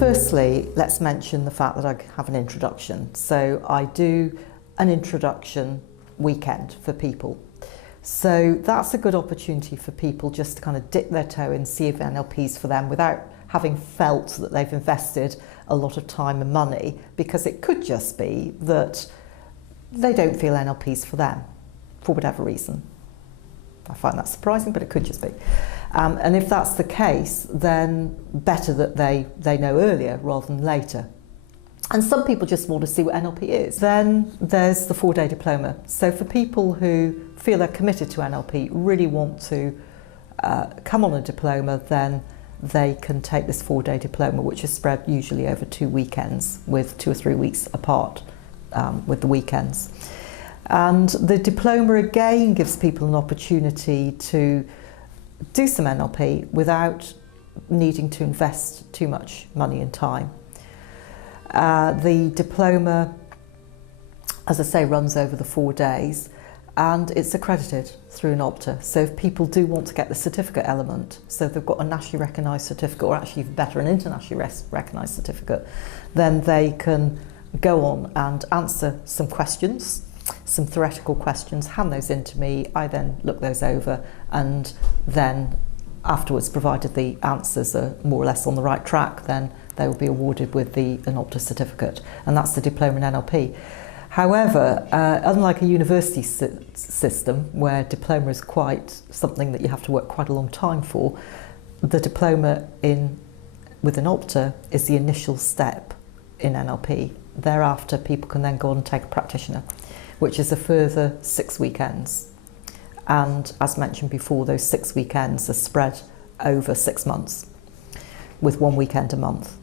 Firstly, let's mention the fact that I have an introduction. So I do an introduction weekend for people. So that's a good opportunity for people just to kind of dip their toe in, see if NLP's for them without having felt that they've invested a lot of time and money, because it could just be that they don't feel NLP's for them for whatever reason. I find that surprising, but it could just be. And if that's the case, then better that they know earlier rather than later. And some people just want to see what NLP is. Then there's the 4-day diploma. So for people who feel they're committed to NLP, really want to come on a diploma, then they can take this 4-day diploma, which is spread usually over 2 weekends with 2 or 3 weeks apart with the weekends. And the diploma again gives people an opportunity to do some NLP without needing to invest too much money and time. The diploma, as I say, runs over the 4 days and it's accredited through an Opta. So if people do want to get the certificate element, so they've got a nationally recognised certificate, or actually even better, an internationally recognised certificate, then they can go on and answer some questions, some theoretical questions, hand those in to me, I then look those over, and then afterwards, provided the answers are more or less on the right track, then they will be awarded with an Opta certificate, and that's the diploma in NLP. However, unlike a university system where diploma is quite something that you have to work quite a long time for, the diploma with an Opta is the initial step in NLP. Thereafter, people can then go on and take a practitioner, which is a further 6 weekends. And as mentioned before, those 6 weekends are spread over 6 months, with 1 weekend a month.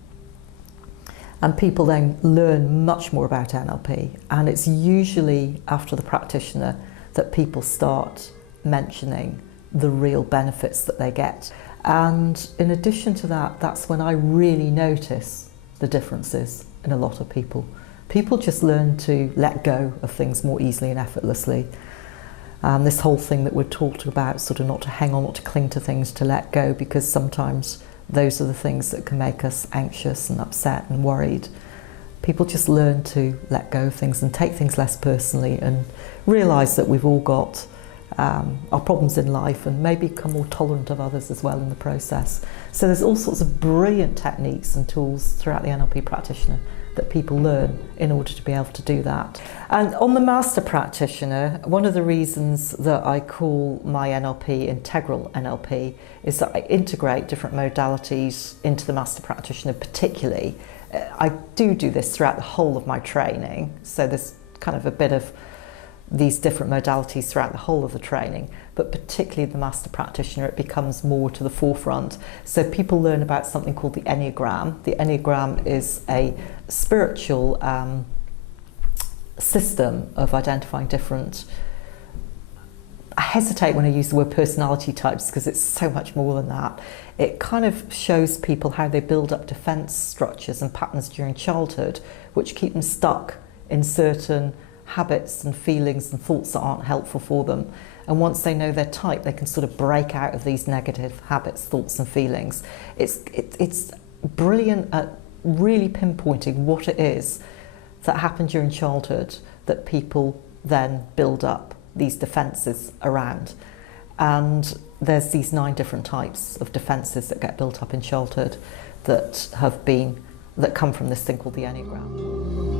And people then learn much more about NLP, and it's usually after the practitioner that people start mentioning the real benefits that they get. And in addition to that, that's when I really notice the differences in a lot of people. People just learn to let go of things more easily and effortlessly. This whole thing that we're talked about, sort of not to hang on, not to cling to things, to let go, because sometimes those are the things that can make us anxious and upset and worried. People just learn to let go of things and take things less personally, and realise that we've all got our problems in life, and maybe become more tolerant of others as well in the process. So there's all sorts of brilliant techniques and tools throughout the NLP practitioner that people learn in order to be able to do that. And on the master practitioner, one of the reasons that I call my NLP Integral NLP is that I integrate different modalities into the master practitioner particularly. I do this throughout the whole of my training, so there's kind of a bit of these different modalities throughout the whole of the training, but particularly the master practitioner, it becomes more to the forefront. So people learn about something called the Enneagram. The Enneagram is a spiritual system of identifying different, I hesitate when I use the word personality types because it's so much more than that. It kind of shows people how they build up defense structures and patterns during childhood, which keep them stuck in certain habits and feelings and thoughts that aren't helpful for them. And once they know their type, they can sort of break out of these negative habits, thoughts and feelings. It's brilliant at really pinpointing what it is that happened during childhood that people then build up these defences around. And there's these 9 different types of defences that get built up in childhood that come from this thing called the Enneagram.